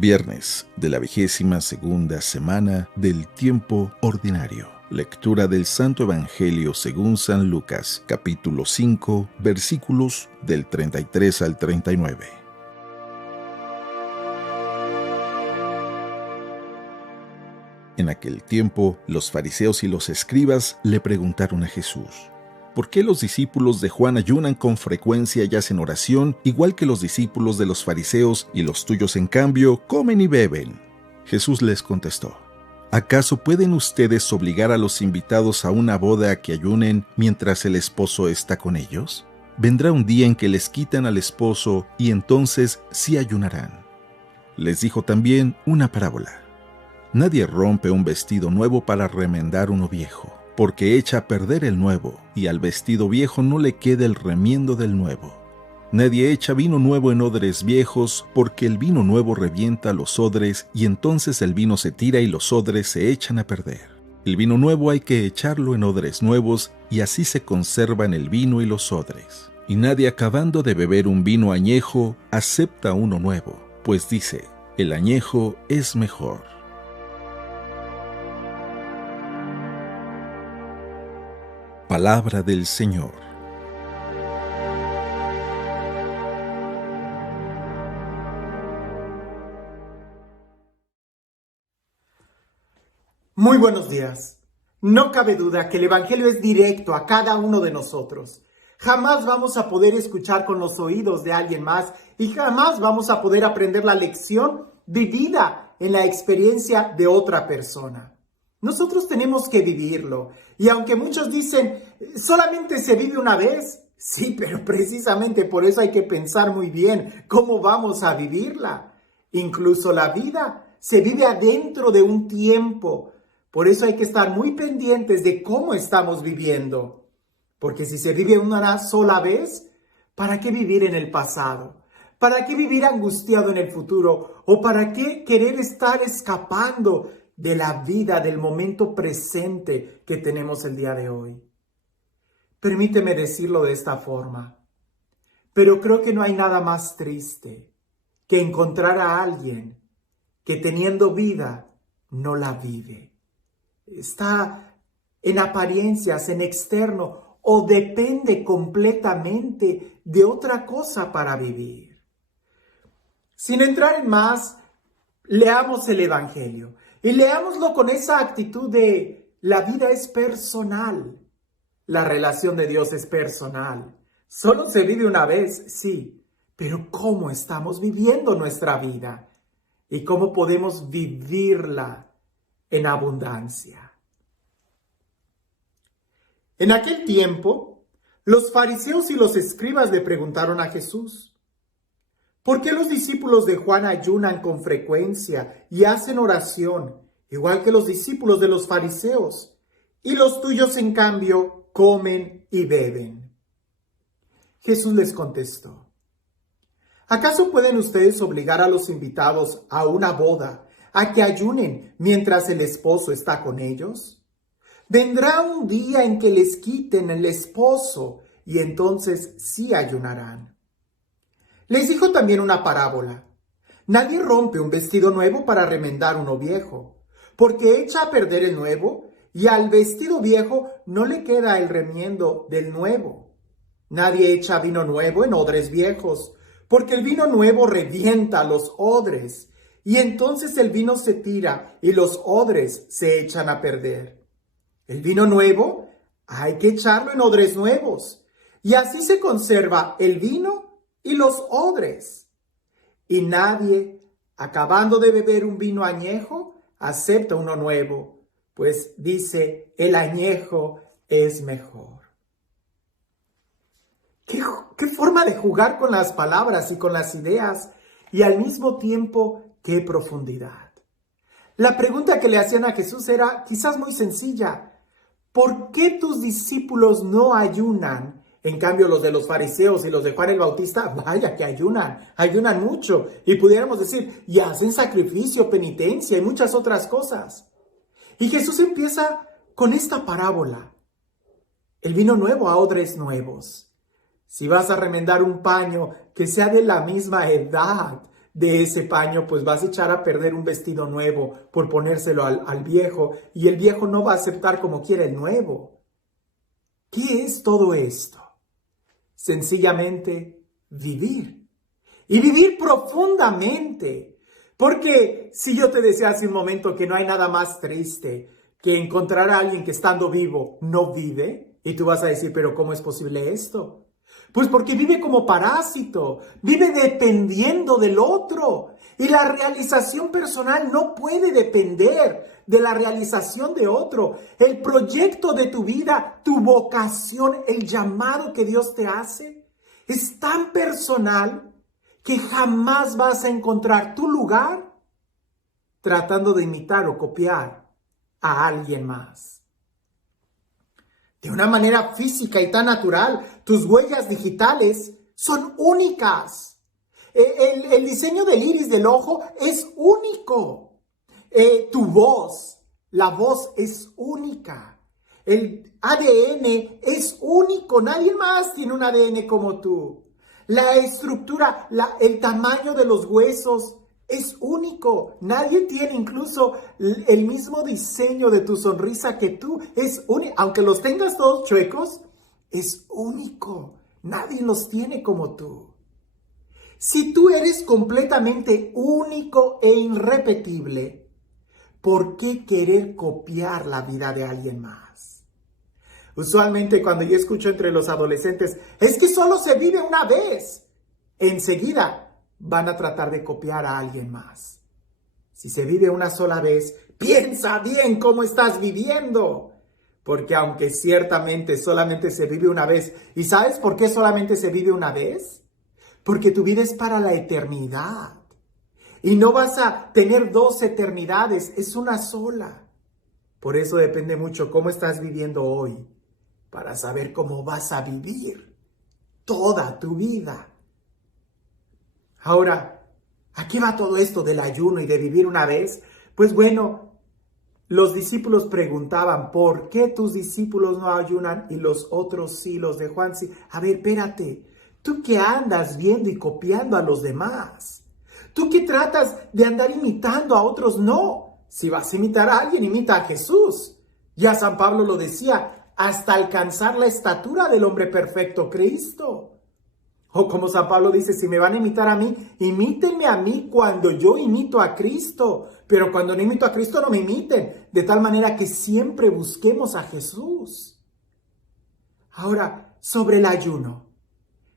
Viernes de la 22ª semana del tiempo ordinario. Lectura del Santo Evangelio según San Lucas, capítulo 5, versículos del 33 al 39. En aquel tiempo, los fariseos y los escribas le preguntaron a Jesús: ¿por qué los discípulos de Juan ayunan con frecuencia y hacen oración, igual que los discípulos de los fariseos, y los tuyos, en cambio, comen y beben? Jesús les contestó: ¿acaso pueden ustedes obligar a los invitados a una boda a que ayunen mientras el esposo está con ellos? Vendrá un día en que les quitan al esposo y entonces sí ayunarán. Les dijo también una parábola. Nadie rompe un vestido nuevo para remendar uno viejo, porque echa a perder el nuevo, y al vestido viejo no le queda el remiendo del nuevo. Nadie echa vino nuevo en odres viejos, porque el vino nuevo revienta los odres, y entonces el vino se tira y los odres se echan a perder. El vino nuevo hay que echarlo en odres nuevos, y así se conservan el vino y los odres. Y nadie, acabando de beber un vino añejo, acepta uno nuevo, pues dice: el añejo es mejor. Palabra del Señor. Muy buenos días. No cabe duda que el Evangelio es directo a cada uno de nosotros. Jamás vamos a poder escuchar con los oídos de alguien más y jamás vamos a poder aprender la lección vivida en la experiencia de otra persona. Nosotros tenemos que vivirlo. Y aunque muchos dicen, solamente se vive una vez, sí, pero precisamente por eso hay que pensar muy bien cómo vamos a vivirla. Incluso la vida se vive adentro de un tiempo. Por eso hay que estar muy pendientes de cómo estamos viviendo. Porque si se vive una sola vez, ¿para qué vivir en el pasado? ¿Para qué vivir angustiado en el futuro? ¿O para qué querer estar escapando de la vida, del momento presente que tenemos el día de hoy? Permíteme decirlo de esta forma, pero creo que no hay nada más triste que encontrar a alguien que teniendo vida no la vive. Está en apariencias, en externo, o depende completamente de otra cosa para vivir. Sin entrar en más, leamos el Evangelio. Y leámoslo con esa actitud de la vida es personal. La relación de Dios es personal. Solo se vive una vez, sí. Pero ¿cómo estamos viviendo nuestra vida? ¿Y cómo podemos vivirla en abundancia? En aquel tiempo, los fariseos y los escribas le preguntaron a Jesús: ¿por qué los discípulos de Juan ayunan con frecuencia y hacen oración, igual que los discípulos de los fariseos, y los tuyos, en cambio, comen y beben? Jesús les contestó: ¿acaso pueden ustedes obligar a los invitados a una boda a que ayunen mientras el esposo está con ellos? Vendrá un día en que les quiten el esposo y entonces sí ayunarán. Les dijo también una parábola. Nadie rompe un vestido nuevo para remendar uno viejo, porque echa a perder el nuevo y al vestido viejo no le queda el remiendo del nuevo. Nadie echa vino nuevo en odres viejos, porque el vino nuevo revienta los odres y entonces el vino se tira y los odres se echan a perder. El vino nuevo hay que echarlo en odres nuevos y así se conserva el vino y los odres. Y nadie, acabando de beber un vino añejo, acepta uno nuevo, pues dice: el añejo es mejor. ¿Qué forma de jugar con las palabras y con las ideas? Y al mismo tiempo, qué profundidad. La pregunta que le hacían a Jesús era quizás muy sencilla: ¿por qué tus discípulos no ayunan? En cambio, los de los fariseos y los de Juan el Bautista, vaya que ayunan mucho. Y pudiéramos decir, y hacen sacrificio, penitencia y muchas otras cosas. Y Jesús empieza con esta parábola: el vino nuevo a odres nuevos. Si vas a remendar un paño, que sea de la misma edad, de ese paño, pues vas a echar a perder un vestido nuevo por ponérselo al viejo, y el viejo no va a aceptar como quiera el nuevo. ¿Qué es todo esto? Sencillamente vivir. Y vivir profundamente. Porque si yo te decía hace un momento que no hay nada más triste que encontrar a alguien que estando vivo no vive, y tú vas a decir, pero ¿cómo es posible esto? Pues porque vive como parásito, vive dependiendo del otro. Y la realización personal no puede depender de la realización de otro. El proyecto de tu vida, tu vocación, el llamado que Dios te hace, es tan personal que jamás vas a encontrar tu lugar tratando de imitar o copiar a alguien más. De una manera física y tan natural, tus huellas digitales son únicas. El diseño del iris del ojo es único. Tu voz, la voz es única. El ADN es único. Nadie más tiene un ADN como tú. La estructura, el tamaño de los huesos es único. Nadie tiene incluso el mismo diseño de tu sonrisa que tú. Es único. Aunque los tengas todos chuecos, es único. Nadie los tiene como tú. Si tú eres completamente único e irrepetible, ¿por qué querer copiar la vida de alguien más? Usualmente cuando yo escucho entre los adolescentes, es que solo se vive una vez, enseguida van a tratar de copiar a alguien más. Si se vive una sola vez, piensa bien cómo estás viviendo. Porque aunque ciertamente solamente se vive una vez, ¿y sabes por qué solamente se vive una vez? Porque tu vida es para la eternidad. Y no vas a tener 2 eternidades, es una sola. Por eso depende mucho cómo estás viviendo hoy, para saber cómo vas a vivir toda tu vida. Ahora, ¿a qué va todo esto del ayuno y de vivir una vez? Pues bueno, los discípulos preguntaban, ¿por qué tus discípulos no ayunan y los otros sí, los de Juan sí? A ver, espérate, ¿tú qué andas viendo y copiando a los demás? ¿Tú qué tratas de andar imitando a otros? No, si vas a imitar a alguien, imita a Jesús. Ya San Pablo lo decía, hasta alcanzar la estatura del hombre perfecto, Cristo. O como San Pablo dice, si me van a imitar a mí, imítenme a mí cuando yo imito a Cristo. Pero cuando no imito a Cristo, no me imiten. De tal manera que siempre busquemos a Jesús. Ahora, sobre el ayuno.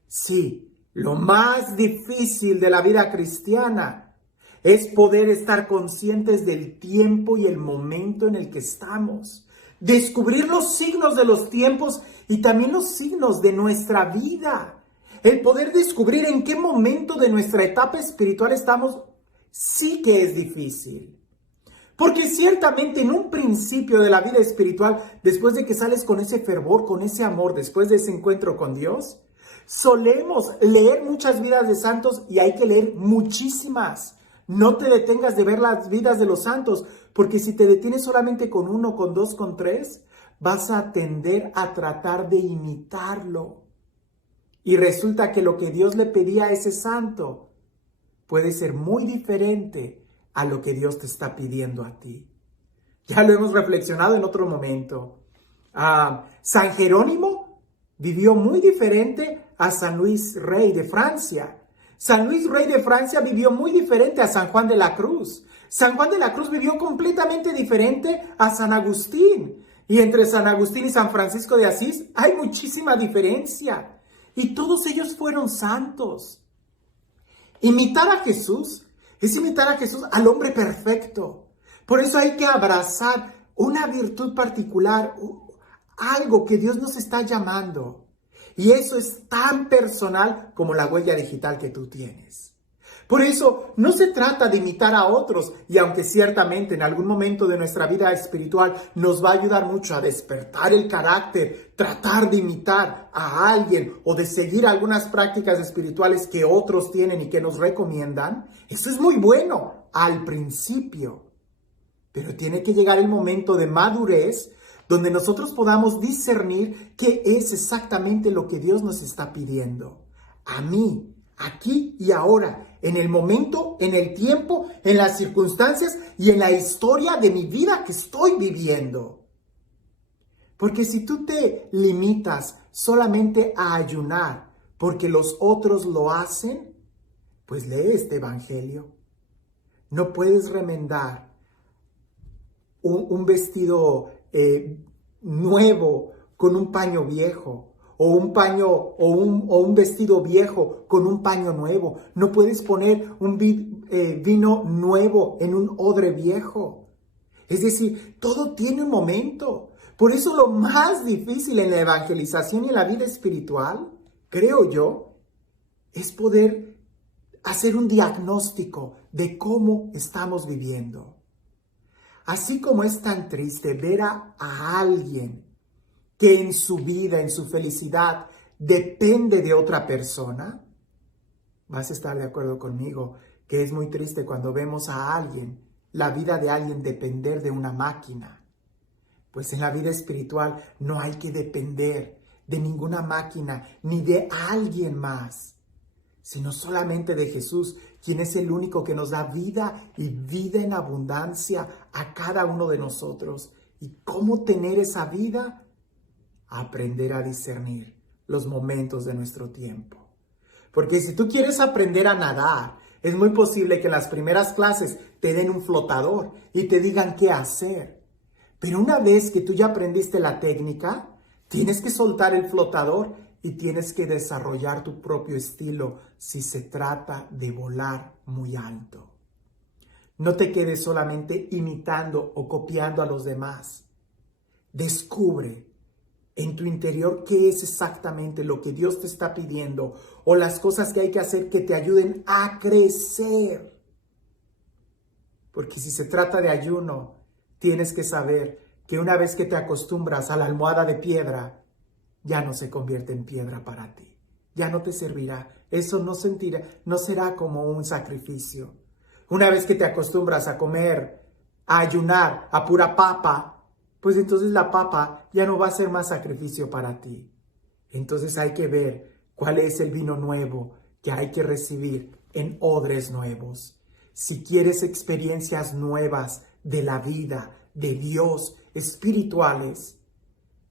Sí, lo más difícil de la vida cristiana es poder estar conscientes del tiempo y el momento en el que estamos. Descubrir los signos de los tiempos y también los signos de nuestra vida. El poder descubrir en qué momento de nuestra etapa espiritual estamos, sí que es difícil. Porque ciertamente en un principio de la vida espiritual, después de que sales con ese fervor, con ese amor, después de ese encuentro con Dios, solemos leer muchas vidas de santos y hay que leer muchísimas. No te detengas de ver las vidas de los santos, porque si te detienes solamente con 1, con 2, con 3, vas a tender a tratar de imitarlo. Y resulta que lo que Dios le pedía a ese santo puede ser muy diferente a lo que Dios te está pidiendo a ti. Ya lo hemos reflexionado en otro momento. San Jerónimo vivió muy diferente a San Luis Rey de Francia. San Luis Rey de Francia vivió muy diferente a San Juan de la Cruz. San Juan de la Cruz vivió completamente diferente a San Agustín. Y entre San Agustín y San Francisco de Asís hay muchísima diferencia. Y todos ellos fueron santos. Imitar a Jesús es imitar a Jesús, al hombre perfecto. Por eso hay que abrazar una virtud particular, algo que Dios nos está llamando. Y eso es tan personal como la huella digital que tú tienes. Por eso no se trata de imitar a otros, y aunque ciertamente en algún momento de nuestra vida espiritual nos va a ayudar mucho a despertar el carácter, tratar de imitar a alguien o de seguir algunas prácticas espirituales que otros tienen y que nos recomiendan, eso es muy bueno al principio. Pero tiene que llegar el momento de madurez donde nosotros podamos discernir qué es exactamente lo que Dios nos está pidiendo. A mí, aquí y ahora, en el momento, en el tiempo, en las circunstancias y en la historia de mi vida que estoy viviendo. Porque si tú te limitas solamente a ayunar porque los otros lo hacen, pues lee este evangelio. No puedes remendar un vestido nuevo con un paño viejo, o un vestido viejo con un paño nuevo. No puedes poner un vino nuevo en un odre viejo. Es decir, todo tiene un momento. Por eso lo más difícil en la evangelización y en la vida espiritual, creo yo, es poder hacer un diagnóstico de cómo estamos viviendo. Así como es tan triste ver a alguien que en su vida, en su felicidad, depende de otra persona, vas a estar de acuerdo conmigo que es muy triste cuando vemos a alguien, la vida de alguien depender de una máquina. Pues en la vida espiritual no hay que depender de ninguna máquina ni de alguien más, sino solamente de Jesús, quien es el único que nos da vida y vida en abundancia a cada uno de nosotros. ¿Y cómo tener esa vida? Aprender a discernir los momentos de nuestro tiempo. Porque si tú quieres aprender a nadar, es muy posible que en las primeras clases te den un flotador y te digan qué hacer. Pero una vez que tú ya aprendiste la técnica, tienes que soltar el flotador y tienes que desarrollar tu propio estilo si se trata de volar muy alto. No te quedes solamente imitando o copiando a los demás. Descubre en tu interior qué es exactamente lo que Dios te está pidiendo o las cosas que hay que hacer que te ayuden a crecer. Porque si se trata de ayuno, tienes que saber que una vez que te acostumbras a la almohada de piedra, ya no se convierte en piedra para ti. Ya no te servirá. Eso no será como un sacrificio. Una vez que te acostumbras a comer, a ayunar, a pura papa, pues entonces la papa ya no va a ser más sacrificio para ti. Entonces hay que ver cuál es el vino nuevo que hay que recibir en odres nuevos. Si quieres experiencias nuevas de la vida, de Dios, espirituales,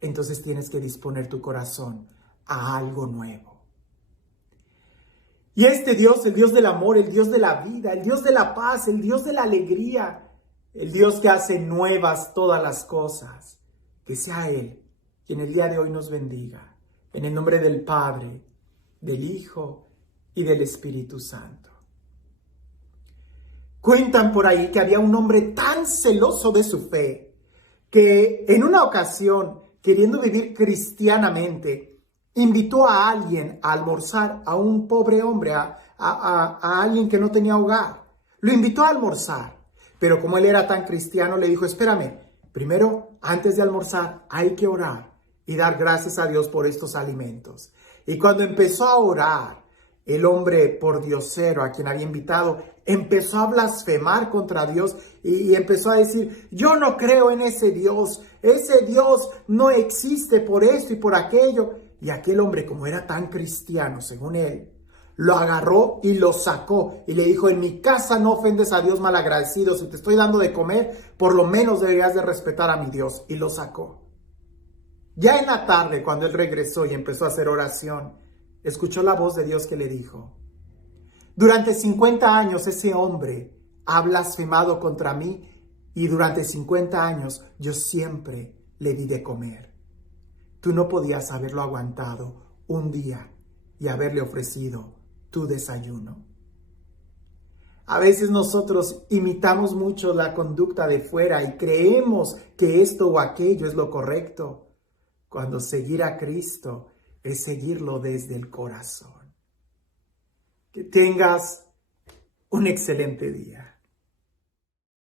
entonces tienes que disponer tu corazón a algo nuevo. Y este Dios, el Dios del amor, el Dios de la vida, el Dios de la paz, el Dios de la alegría, el Dios que hace nuevas todas las cosas, que sea Él quien el día de hoy nos bendiga. En el nombre del Padre, del Hijo y del Espíritu Santo. Cuentan por ahí que había un hombre tan celoso de su fe que en una ocasión, queriendo vivir cristianamente, invitó a alguien a almorzar, a un pobre hombre, a alguien que no tenía hogar. Lo invitó a almorzar. Pero como él era tan cristiano, le dijo, espérame, primero, antes de almorzar, hay que orar y dar gracias a Dios por estos alimentos. Y cuando empezó a orar, el hombre pordiosero a quien había invitado empezó a blasfemar contra Dios y empezó a decir, yo no creo en ese Dios no existe por esto y por aquello. Y aquel hombre, como era tan cristiano, según él, lo agarró y lo sacó y le dijo, en mi casa no ofendes a Dios malagradecido, si te estoy dando de comer, por lo menos deberías de respetar a mi Dios. Y lo sacó. Ya en la tarde, cuando él regresó y empezó a hacer oración, escuchó la voz de Dios que le dijo, durante 50 años ese hombre ha blasfemado contra mí y durante 50 años yo siempre le di de comer. Tú no podías haberlo aguantado un día y haberle ofrecido tu desayuno. A veces nosotros imitamos mucho la conducta de fuera y creemos que esto o aquello es lo correcto, cuando seguir a Cristo es seguirlo desde el corazón. Que tengas un excelente día.